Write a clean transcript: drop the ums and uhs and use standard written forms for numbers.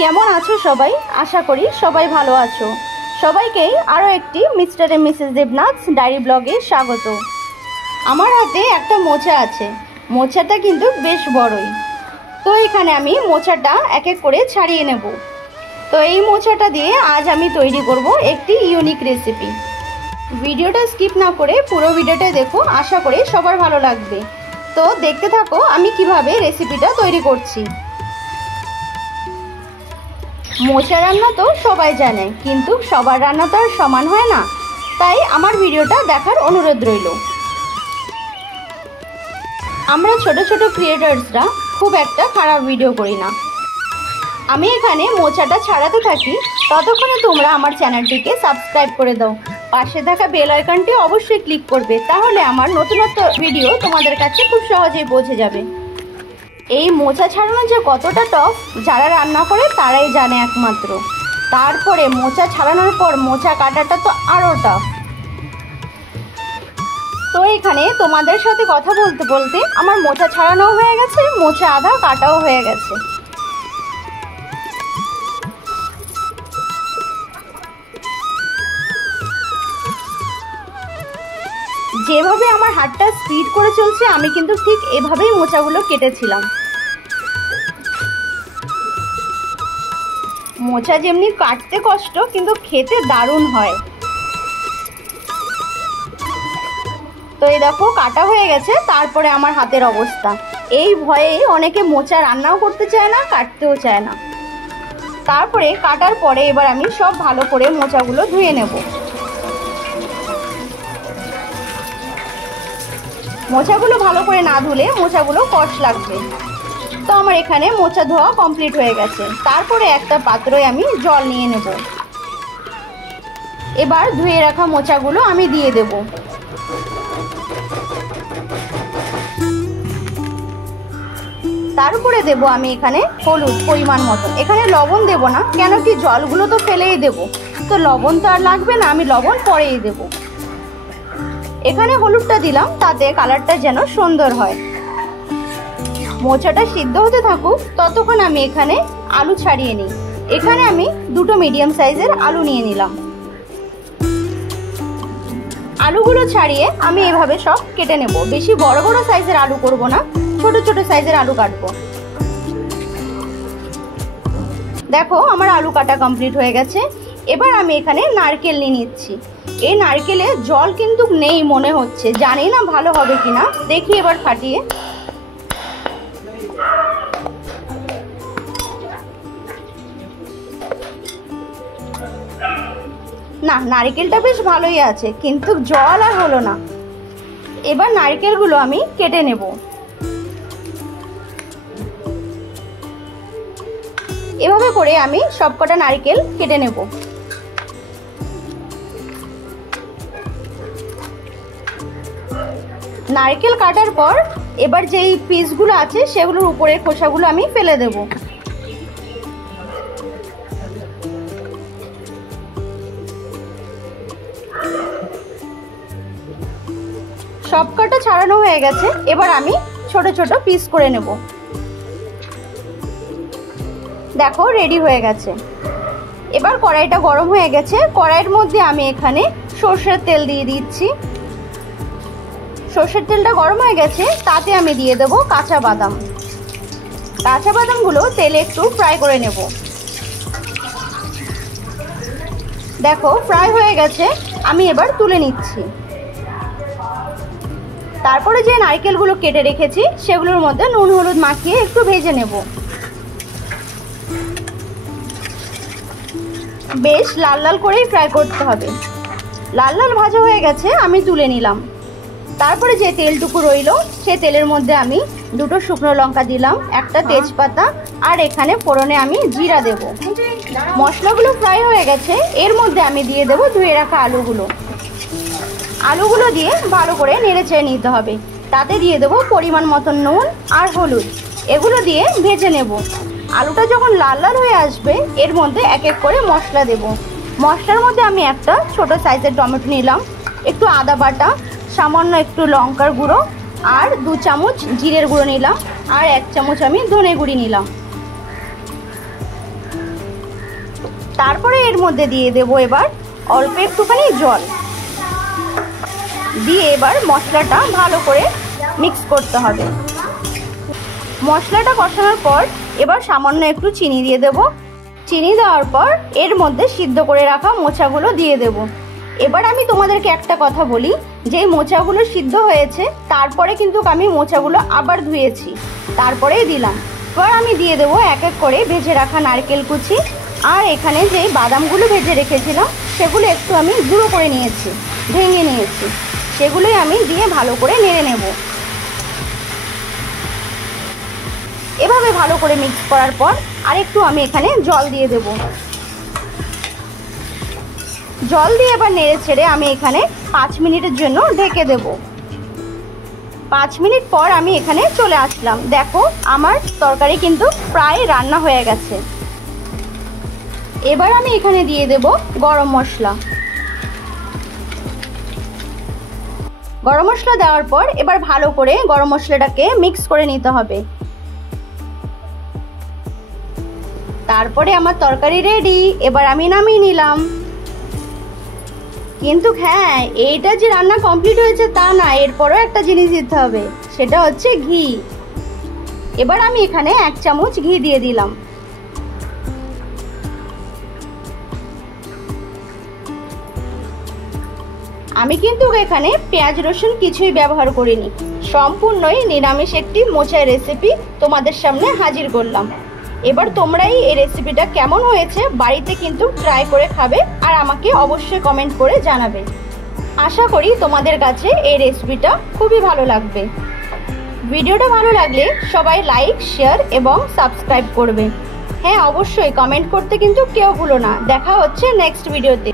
কেমন আছো সবাই? আশা করি সবাই ভালো আছো। সবাইকে আরও একটি Mr and Mrs Debnath diary ব্লগে স্বাগত। আমার হাতে একটা মোচা আছে, মোচাটা কিন্তু বেশ বড়ই। তো এখানে আমি মোচাটা এক এক করে ছাড়িয়ে নেব। তো এই মোচাটা দিয়ে আজ আমি তৈরি করব একটি ইউনিক রেসিপি। ভিডিওটা স্কিপ না করে পুরো ভিডিওটা দেখো, আশা করি সবার ভালো লাগবে। তো দেখতে থাকো আমি কিভাবে রেসিপিটা তৈরি করছি। মোচা রান্না তো সবাই জানে, কিন্তু সবার রান্না তো আর সমান হয় না, তাই আমার ভিডিওটা দেখার অনুরোধ রইল। আমরা ছোট ছোট ক্রিয়েটরসরা খুব একটা খারাপ ভিডিও করি না। আমি এখানে মোচাটা ছাড়াতে থাকি, ততক্ষণে তোমরা আমার চ্যানেলটিকে সাবস্ক্রাইব করে দাও। পাশে থাকা বেল আইকনটি অবশ্যই ক্লিক করবে, তাহলে আমার নতুনত্ব ভিডিও তোমাদের কাছে খুব সহজেই পৌঁছে যাবে। এই মোচা ছাড়ানো যে কতটা টফ, যারা রান্না করে তারাই জানে একমাত্র। তারপরে মোচা ছাড়ানোর পর মোচা কাটাটা তো আরও টফ। তো এখানে তোমাদের সাথে কথা বলতে বলতে আমার মোচা ছাড়ানোও হয়ে গেছে, মোচা আধা কাটাও হয়ে গেছে। যেভাবে আমার হাতটা স্পিড করে চলছে, আমি কিন্তু ঠিক এভাবেই মোচাগুলো কেটেছিলাম। মোচা যেমনি কাটতে কষ্ট, কিন্তু খেতে দারুণ হয়। তো এই দেখো কাটা হয়ে গেছে। তারপরে আমার হাতের অবস্থা এই ভয়ে অনেকে মোচা রান্নাও করতে চায় না, কাটতেও চায় না। তারপরে কাটার পরে এবার আমি সব ভালো করে মোচাগুলো ধুয়ে নেব। মোচাগুলো ভালো করে না ধুলে মোচাগুলো কষ লাগবে। তো আমার এখানে মোচা ধোয়া কমপ্লিট হয়ে গেছে। তারপরে একটা পাত্রে আমি জল নিয়ে নেব। এবার ধুয়ে রাখা মোচাগুলো আমি দিয়ে দেব। তারপরে দেব আমি এখানে হলুদ পরিমাণ মতন। এখানে লবণ দেব না, কেন কি জলগুলো তো ফেলেই দেব, তো লবণ তো আর লাগবে না, আমি লবণ পরেই দেব। এখানে হলুদটা দিলাম, তাতে কালারটা যেন সুন্দর হয়। মোচাটা সিদ্ধ হতে থাকুক, ততক্ষণ আমি এখানে আলু ছাড়িয়ে নিই। এখানে আমি দুটো মিডিয়াম সাইজের আলু নিয়ে নিলাম। আলুগুলো ছাড়িয়ে আমি এভাবে সব কেটে নেব। বেশি বড় বড় সাইজের আলু করব না, ছোট ছোট সাইজের আলু কাটবো। দেখো আমার আলু কাটা কমপ্লিট হয়ে গেছে। এবার আমি এখানে নারকেল নিয়ে নিচ্ছি। এই নারকেলে জল কিন্তু নেই মনে হচ্ছে, জানি না ভালো হবে কিনা, দেখি এবার ফাটিয়ে। না, নারকেলটা বেশ ভালোই আছে, কিন্তু জল আর হলো না। এবার নারকেলগুলো আমি কেটে নেব। এভাবে করে আমি সবকটা নারকেল কেটে নেব। নারকেল কাটার পর এবার যেই পিসগুলো আছে সেগুলোর উপরের খোসাগুলো আমি ফেলে দেব। সবকটা ছাড়ানো হয়ে গেছে। এবার আমি ছোট ছোট পিস করে নেব। দেখো রেডি হয়ে গেছে। এবার কড়াইটা গরম হয়ে গেছে। কড়াইয়ের মধ্যে আমি এখানে সরষের তেল দিয়ে দিচ্ছি। সরষের তেলটা গরম হয়ে গেছে, তাতে আমি দিয়ে দেব কাঁচা বাদাম। কাঁচা বাদামগুলো তেলে একটু ফ্রাই করে নেব। দেখো ফ্রাই হয়ে গেছে, আমি এবার তুলে নিচ্ছি। তারপরে যে নারকেলগুলো কেটে রেখেছি সেগুলোর মধ্যে নুন হলুদ মাখিয়ে একটু ভেজে নেব। বেশ লাল লাল করেই ফ্রাই করতে হবে। লাল লাল ভাজা হয়ে গেছে, আমি তুলে নিলাম। তারপরে যে তেলটুকু রইল সে তেলের মধ্যে আমি দুটো শুকনো লঙ্কা দিলাম, একটা তেজপাতা, আর এখানে ফোড়নে আমি জিরা দেব। মশলাগুলো ফ্রাই হয়ে গেছে, এর মধ্যে আমি দিয়ে দেব ধুয়ে রাখা আলুগুলো। আলুগুলো দিয়ে ভালো করে নেড়ে চেড়ে নিতে হবে। তাতে দিয়ে দেব পরিমাণ মতন নুন আর হলুদ। এগুলো দিয়ে ভেজে নেব। আলুটা যখন লাল লাল হয়ে আসবে, এর মধ্যে এক এক করে মশলা দেব। মশলার মধ্যে আমি একটা ছোট সাইজের টমেটো নিলাম, একটু আদা বাটা, সামান্য একটু লঙ্কার গুঁড়ো, আর 2 চামচ জিরের গুঁড়ো নিলাম, আর 1 চামচ আমি ধনে গুঁড়ি নিলাম। তারপরে এর মধ্যে দিয়ে দেব এবার অল্প একটুখানি জল দিয়ে এবার মশলাটা ভালো করে মিক্স করতে হবে। মশলাটা কষানোর পর এবার সামান্য একটু চিনি দিয়ে দেব। চিনি দেওয়ার পর এর মধ্যে সিদ্ধ করে রাখা মোচাগুলো দিয়ে দেব। এবার আমি তোমাদেরকে একটা কথা বলি, যে মোচাগুলো সিদ্ধ হয়েছে তারপরে কিন্তু আমি মোচাগুলো আবার ধুয়েছি, তারপরেই দিলাম। এবার আমি দিয়ে দেবো এক এক করে ভেজে রাখা নারকেল কুচি, আর এখানে যে বাদামগুলো ভেজে রেখেছিলাম সেগুলো একটু আমি গুঁড়ো করে নিয়েছি, ভেঙে নিয়েছি, সেগুলোই আমি দিয়ে ভালো করে নেড়ে নেব। এভাবে ভালো করে মিক্স করার পর আরেকটু আমি এখানে জল দিয়ে দেব। জল দিয়ে এবার নেড়ে ছেড়ে আমি এখানে 5 মিনিটের জন্য ঢেকে দেব। 5 মিনিট পর আমি এখানে চলে আসলাম। দেখো আমার তরকারি কিন্তু প্রায় রান্না হয়ে গেছে। এবার আমি এখানে দিয়ে দেব গরম মশলা। গরম মশলা দেওয়ার পর এবার ভালো করে গরম মশলাটাকে মিক্স করে নিতে হবে। তারপরে আমার তরকারি রেডি। এবার আমি নামিয়ে নিলাম। কিন্তু হ্যাঁ, এইটা যে রান্না কমপ্লিট হয়েছে তা না, এরপরও একটা জিনিস দিতে হবে, সেটা হচ্ছে ঘি। এবার আমি এখানে 1 চামচ ঘি দিয়ে দিলাম। আমি কিন্তু এখানে পেঁয়াজ রসুন কিছুই ব্যবহার করিনি, সম্পূর্ণই নিরামিষ একটি মোচার রেসিপি তোমাদের সামনে হাজির করলাম। এবার তোমরাই এই রেসিপিটা কেমন হয়েছে বাড়িতে কিন্তু ট্রাই করে খাবে, আর আমাকে অবশ্যই কমেন্ট করে জানাবে। আশা করি তোমাদের কাছে এই রেসিপিটা খুবই ভালো লাগবে। ভিডিওটা ভালো লাগলে সবাই লাইক, শেয়ার এবং সাবস্ক্রাইব করবে। হ্যাঁ, অবশ্যই কমেন্ট করতে কিন্তু কেউ ভুলো না। দেখা হচ্ছে নেক্সট ভিডিওতে।